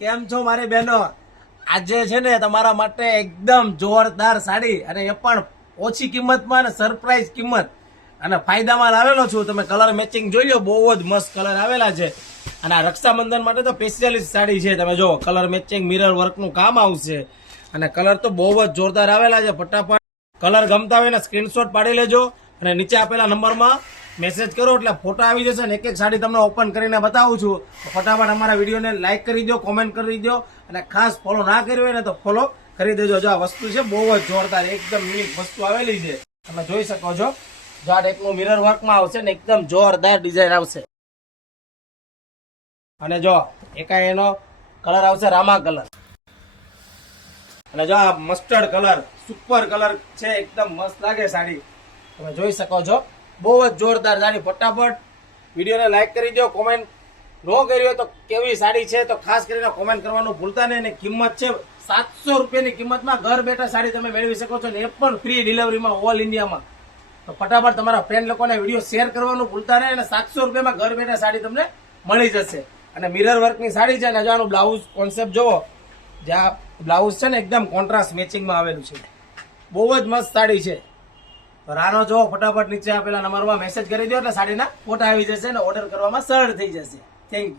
કેમ છો મારી બહેનો? આજે છે ને તમારા માટે એકદમ જોરદાર સાડી, અને એ પણ ઓછી કિંમતમાં અને સરપ્રાઈઝ કિંમત અને ફાયદામાં લાવેલો છું. તમે કલર મેચિંગ જોઈ લો, બહુ જ મસ્ત કલર આવેલા છે. અને આ રક્ષાબંધન માટે તો સ્પેશિયલિસ્ટ સાડી છે. તમે જો કલર મેચિંગ મિરર વર્કનું કામ આવશે, અને કલર તો બહુ જ જોરદાર આવેલા છે. ફટાફટ કલર ગમતા હોય ને સ્ક્રીનશોટ પાડી લેજો, અને નીચે આપેલા નંબરમાં મેસેજ કરો એટલે ફોટા આવી જશે. ને એક એક સાડી તમને ઓપન કરીને બતાવું છું. તો ફટાફટ અમારા વિડીયોને લાઈક કરી દો, કોમેન્ટ કરી દો, અને ખાસ ફોલો ના કર્યો હોય ને તો ફોલો કરી દેજો. જો આ વસ્તુ છે બહુ જ જોરદાર, એકદમ યુનિક વસ્તુ આવેલી છે. તમે જોઈ શકો છો. જો આ ટાઈપનું મિરર વર્કમાં આવશે ને એકદમ જોરદાર ડિઝાઇન આવશે. અને જો એકાય એનો કલર આવશે રામા કલર, અને જો આ મસ્ટર્ડ કલર સુપર કલર છે, એકદમ મસ્ત લાગે સાડી. તમે જોઈ શકો છો, બહુ જ જોરદાર સાડી. ફટાફટ વિડીયોને લાઈક કરી દો. કોમેન્ટ ન કરી હોય તો કેવી સાડી છે તો ખાસ કરીને કોમેન્ટ કરવાનું ભૂલતા નહીં. ને કિંમત છે 700 રૂપિયાની કિંમતમાં ઘર બેઠા સાડી તમે મેળવી શકો છો, ને એ પણ ફ્રી ડિલિવરીમાં ઓલ ઇન્ડિયામાં. તો ફટાફટ તમારા ફ્રેન્ડ લોકોને વિડીયો શેર કરવાનું ભૂલતા નહીં. અને 700 રૂપિયામાં ઘર બેઠા સાડી તમને મળી જશે. અને મિરર વર્કની સાડી છે. અને જો આનું બ્લાઉઝ કોન્સેપ્ટ જોવો, જ્યાં બ્લાઉઝ છે ને એકદમ કોન્ટ્રાસ્ટ મેચિંગમાં આવેલું છે. બહુ જ મસ્ત સાડી છે. રાનો જો ફટાફટ નીચે આપેલા નંબરમાં મેસેજ કરી દો એટલે સાડીના ફોટા આવી જશે, અને ઓર્ડર કરવામાં સરળ થઈ જશે. Thank you.